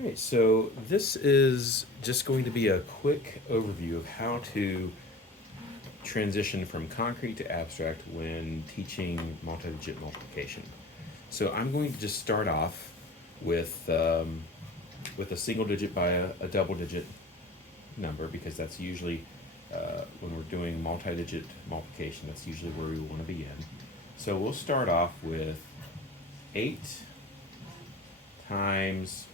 All right, so this is just going to be a quick overview of how to transition from concrete to abstract when teaching multi-digit multiplication. So I'm going to just start off with a single digit by a double digit number because that's usually when we're doing multi-digit multiplication, that's usually where we want to begin. So we'll start off with 8 times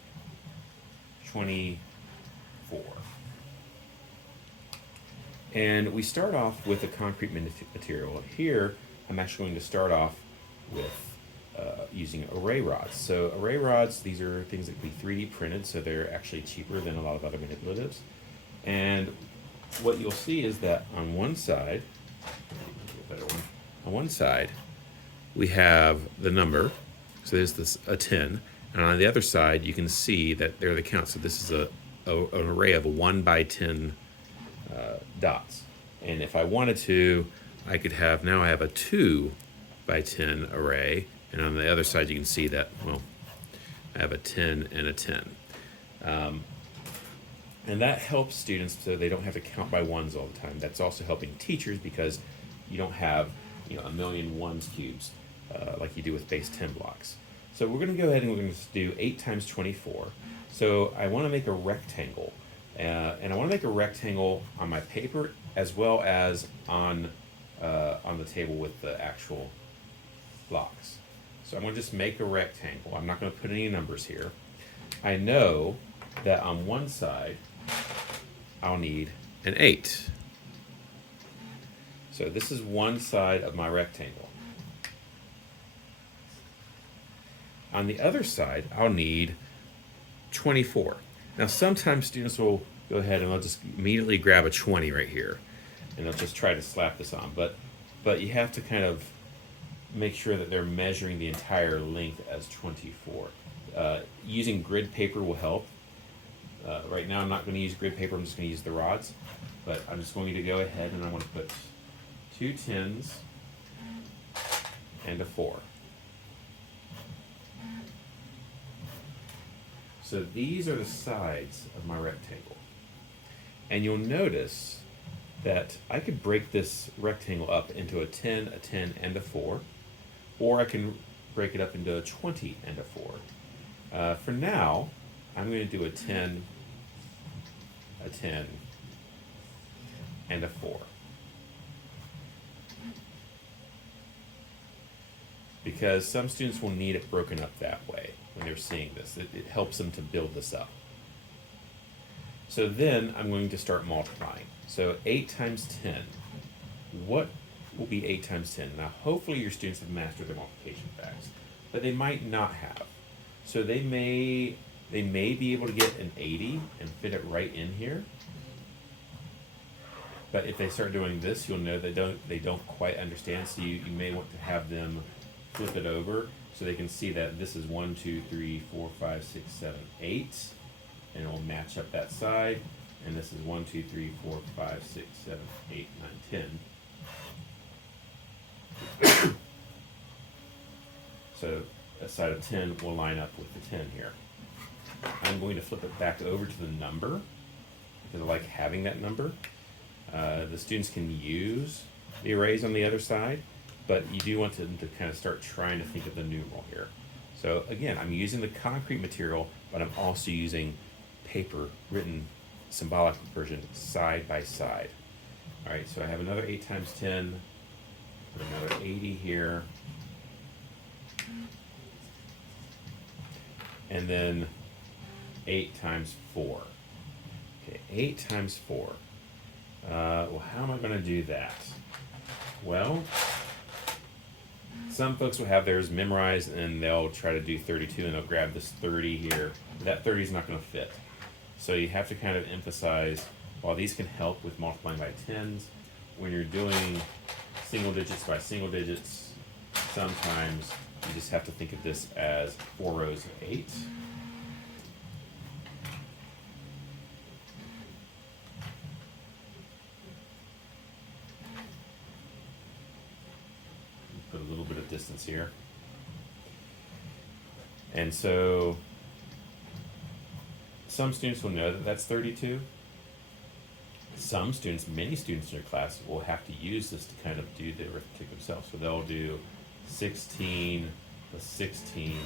24. And we start off with a concrete material. Here, I'm actually going to start off with using array rods. So array rods, these are things that can be 3D printed, so they're actually cheaper than a lot of other manipulatives. And what you'll see is that on one side, on one side, we have the number, so there's this a 10, and on the other side you can see that there are the counts. So this is an array of 1 by 10 dots. And if I wanted to, I could have, now I have a 2 by 10 array, and on the other side you can see that, well, I have a 10 and a 10. And that helps students so they don't have to count by ones all the time. That's also helping teachers because you don't have a million ones cubes like you do with base 10 blocks. So we're going to go ahead and we're going to do 8 times 24. So I want to make a rectangle. And I want to make a rectangle on my paper as well as on the table with the actual blocks. So I'm going to just make a rectangle. I'm not going to put any numbers here. I know that on one side I'll need an 8. So this is one side of my rectangle. On the other side, I'll need 24. Now sometimes students will go ahead and they'll just immediately grab a 20 right here and they'll just try to slap this on. But you have to kind of make sure that they're measuring the entire length as 24. Using grid paper will help. Right now I'm not going to use grid paper, I'm just going to use the rods. But I'm just going to go ahead and I'm going to put 2 10s and a 4. So these are the sides of my rectangle. And you'll notice that I could break this rectangle up into a 10, a 10, and a 4. Or I can break it up into a 20 and a 4. For now, I'm going to do a 10, a 10, and a 4. Because some students will need it broken up that way when they're seeing this. It helps them to build this up. So then I'm going to start multiplying. So 8 times 10. What will be 8 times 10? Now hopefully your students have mastered their multiplication facts, but they might not have. So they may be able to get an 80 and fit it right in here. But if they start doing this, you'll know they don't quite understand. So you may want to have them flip it over so they can see that this is 1, 2, 3, 4, 5, 6, 7, 8, and it will match up that side. And this is 1, 2, 3, 4, 5, 6, 7, 8, 9, 10. So a side of 10 will line up with the 10 here. I'm going to flip it back over to the number because I like having that number. The students can use the arrays on the other side, but you do want them to kind of start trying to think of the numeral here. So again, I'm using the concrete material, but I'm also using paper, written symbolic version side by side. All right, so I have another 8 times 10, put another 80 here, and then 8 times 4. Okay, 8 times 4. Well, how am I going to do that? Well, some folks will have theirs memorized and they'll try to do 32 and they'll grab this 30 here. That 30 is not going to fit. So you have to kind of emphasize, while these can help with multiplying by tens, when you're doing single digits by single digits, sometimes you just have to think of this as 4 rows of 8. Put a little bit of distance here. And so Some students will know that that's 32. Some students, many students in their class, will have to use this to kind of do the arithmetic themselves. So they'll do 16 plus 16,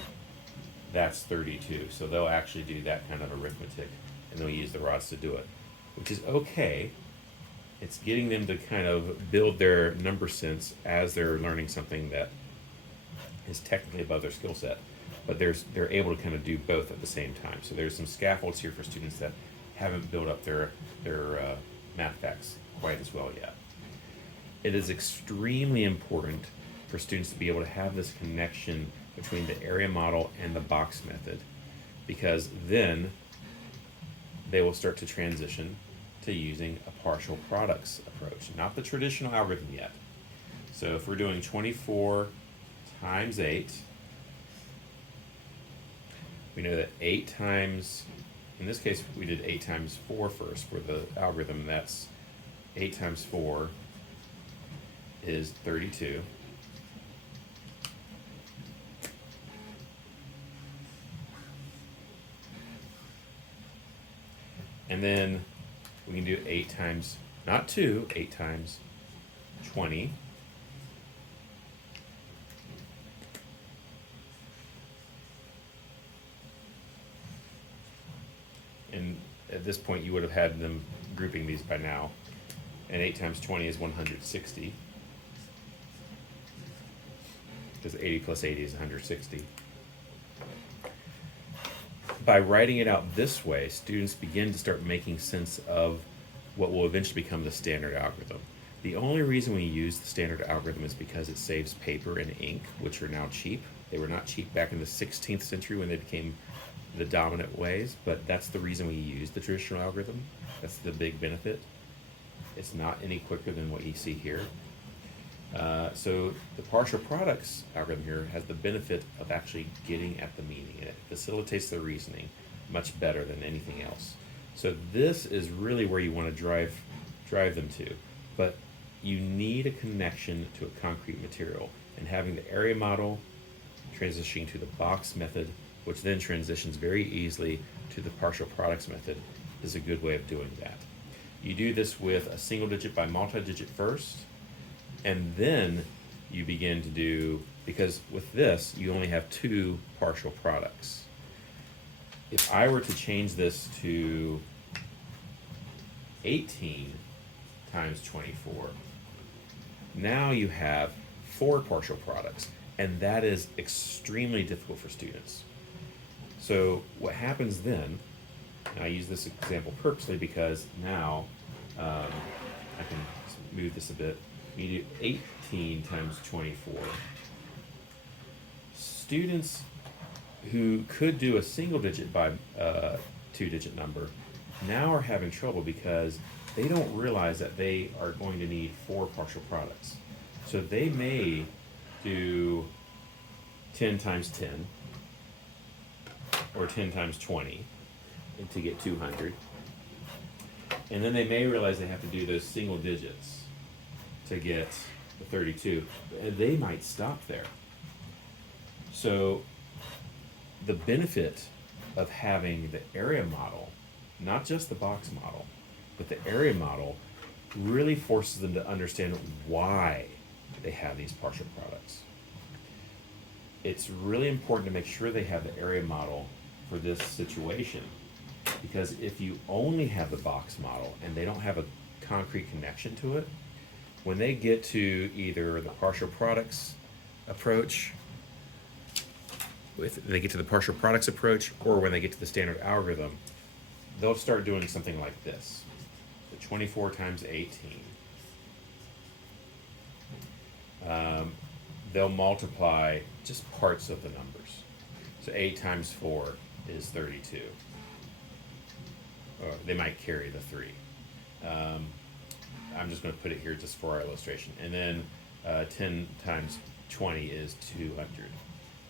that's 32. So they'll actually do that kind of arithmetic, and they'll use the rods to do it, which is okay. It's getting them to kind of build their number sense as they're learning something that is technically above their skill set, but they're able to kind of do both at the same time. So there's some scaffolds here for students that haven't built up their math facts quite as well yet. It is extremely important for students to be able to have this connection between the area model and the box method, because then they will start to transition to using a partial products approach, not the traditional algorithm yet. So if we're doing 24 times 8, we know that 8 times, in this case we did 8 times 4 first for the algorithm. That's 8 times 4 is 32. And then we can do 8 times, not 2, 8 times 20. And at this point you would have had them grouping these by now. And 8 times 20 is 160. Because 80 plus 80 is 160. By writing it out this way, students begin to start making sense of what will eventually become the standard algorithm. The only reason we use the standard algorithm is because it saves paper and ink, which are now cheap. They were not cheap back in the 16th century when they became the dominant ways, but that's the reason we use the traditional algorithm. That's the big benefit. It's not any quicker than what you see here. So the partial products algorithm here has the benefit of actually getting at the meaning, and it facilitates the reasoning much better than anything else. So this is really where you want to drive them to, but you need a connection to a concrete material, and having the area model transitioning to the box method, which then transitions very easily to the partial products method, is a good way of doing that. You do this with a single digit by multi-digit first, and then you begin to do, because with this you only have 2 partial products. If I were to change this to 18 times 24, now you have 4 partial products, and that is extremely difficult for students. So what happens then, and I use this example purposely because now I can move this a bit. You do 18 times 24. Students who could do a single digit by 2-digit number now are having trouble because they don't realize that they are going to need 4 partial products. So they may do 10 times 10 or 10 times 20 to get 200. And then they may realize they have to do those single digits to get the 32. They might stop there. So the benefit of having the area model, not just the box model, but the area model, really forces them to understand why they have these partial products. It's really important to make sure they have the area model for this situation, because if you only have the box model and they don't have a concrete connection to it, when they get to either the partial products approach, if they get to the partial products approach, or when they get to the standard algorithm, they'll start doing something like this. So 24 times 18. They'll multiply just parts of the numbers. So 8 times 4 is 32. Or they might carry the 3. I'm just going to put it here just for our illustration. And then 10 times 20 is 200.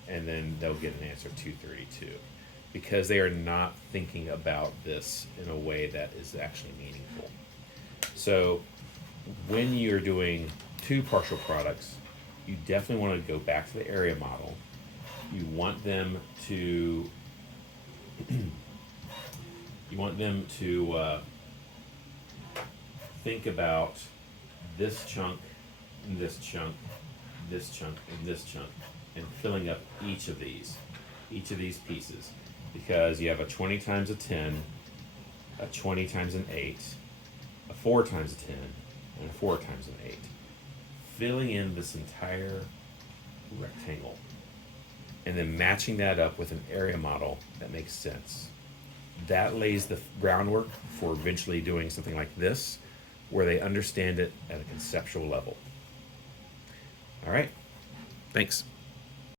And then they'll get an answer of 232. Because they are not thinking about this in a way that is actually meaningful. So when you're doing 2 partial products, you definitely want to go back to the area model. You want them to them to think about this chunk, and this chunk, this chunk, and this chunk, and filling up each of these pieces, because you have a 20 times a 10, a 20 times an 8, a 4 times a 10, and a 4 times an 8. Filling in this entire rectangle, and then matching that up with an area model that makes sense. That lays the groundwork for eventually doing something like this, where they understand it at a conceptual level. All right, thanks.